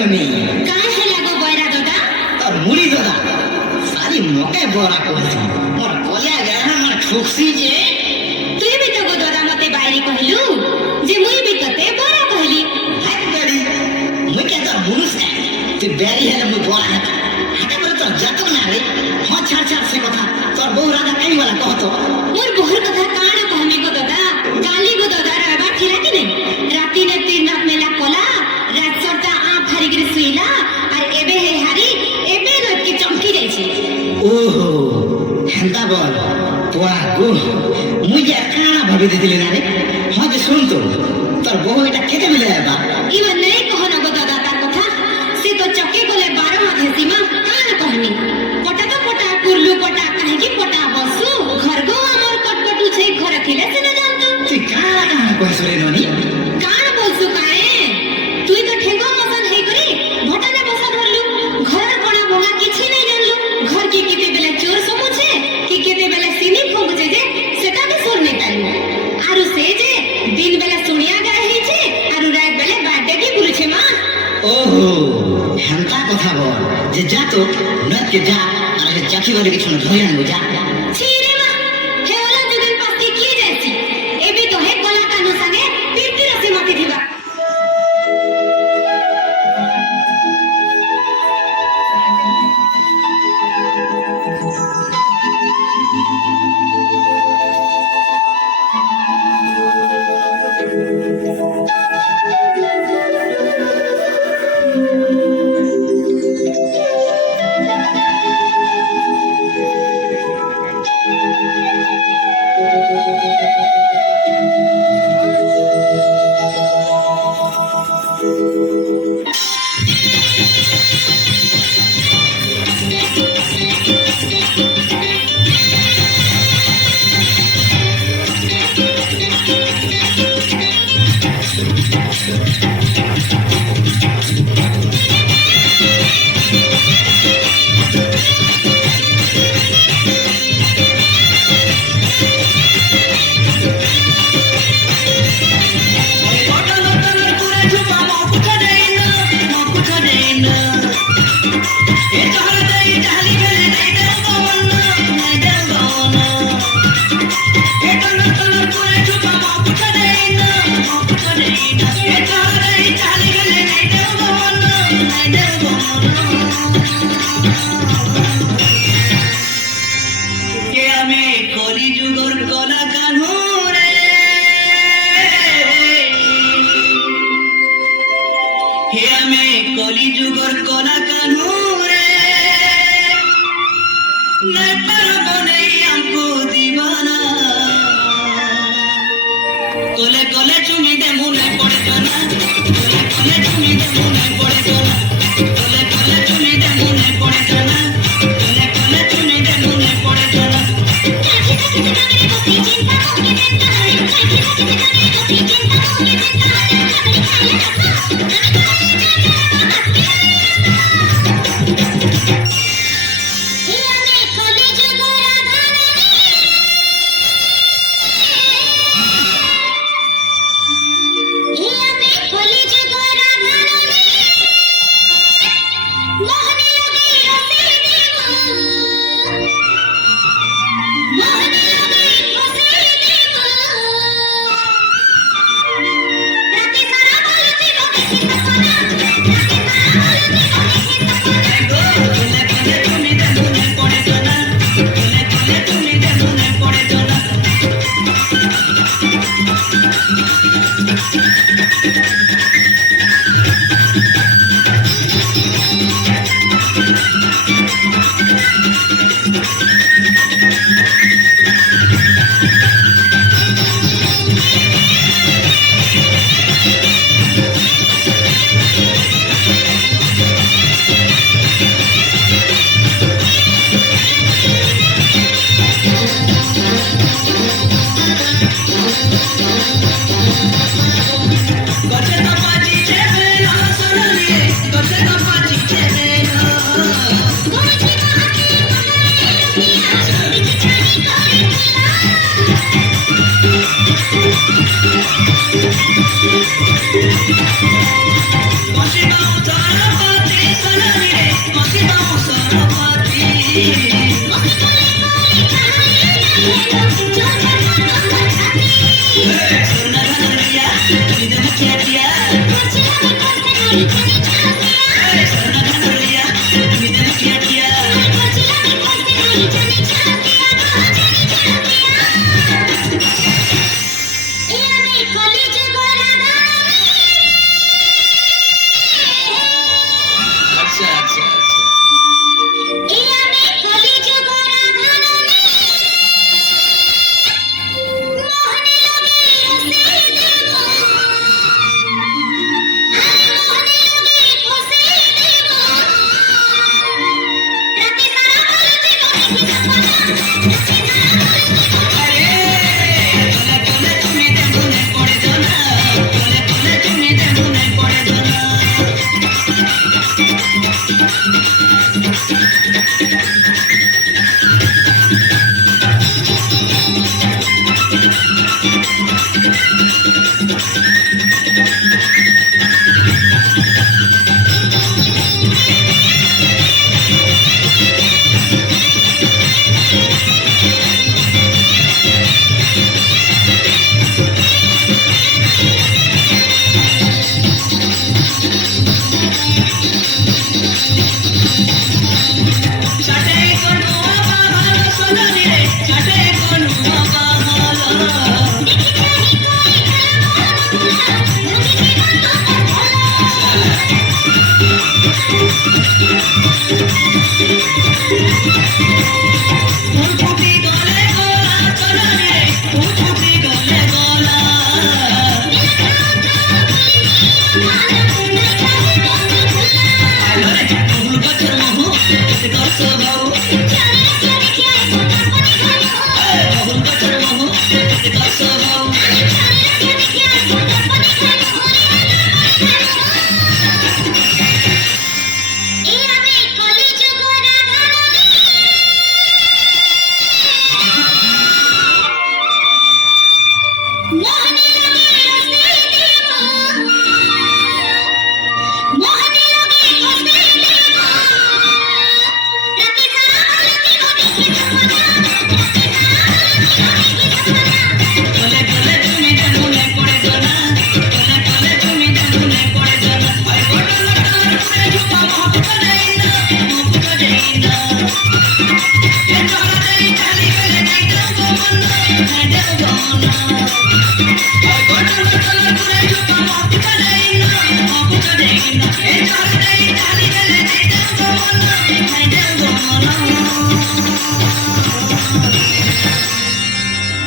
ननी काय है लागो बयरा दादा और मुड़ी दादा सारी मके बोरा कहती मोर बोलिया गया ना मोर ठुकसी जे तुई भी तो गो दादा मते बायरी कहलु जे मुई भी तते बरा कहली हाथ बेरी मुई के तो मुनुस है तू बेरी है मुई बोरा है हाथे बोले तो जातो ना रे हां छाड़ से कथा तोर बहु राजा कई वाला कहतो मोर बहुर कथा काण कहमी गो दादा गाली गो दादा राबा खिला कि नहीं राती ने तीन रात मेला कोला रात सरता आ फारी गिर सुइला और एबे हे हारी एबे रात की चमकी जाई छी ओहो हेंता बोल पोआ गो मुई जे काना भाबी दिली ना रे हां जे सुन तो तोर बहु एटा केते मिले बा इवन नहीं कहना गो दादा तार कथा से तो चक्के कोले 12 माथे सीमा काण कहनी पटा तो पटा कुरलू पटा काहे की पटा बसु घर गो हमर कटकटू छै घर खिले से न जानतो तू काना कहस रे ननी काण बोलसु काए तुई तो ठेंगो मसन हे करी भटाने बसा धरलु घर कोना भोगा किछि नहीं जानलु घर की केते बेले चोर समुचे कि केते बेले सिनी फंगुचे जे सेटा भी सुन नहीं पाइलु आरु से जे दिन बेले सुनिया गाय हे जे आरु रात बेले बाटे की बुलुछे मा ओहो हेंता कथा बोल जे जा तो नत के जा अरे चाची वाले के छोड़ धोया न जा छीरे मा हे वाला जुगन पास्ती की जैसी एबे तो हे गोला कानु संगे तीर्ति रसी माती दिबा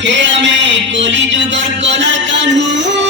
হে আমি কলিযুগর কলা কানু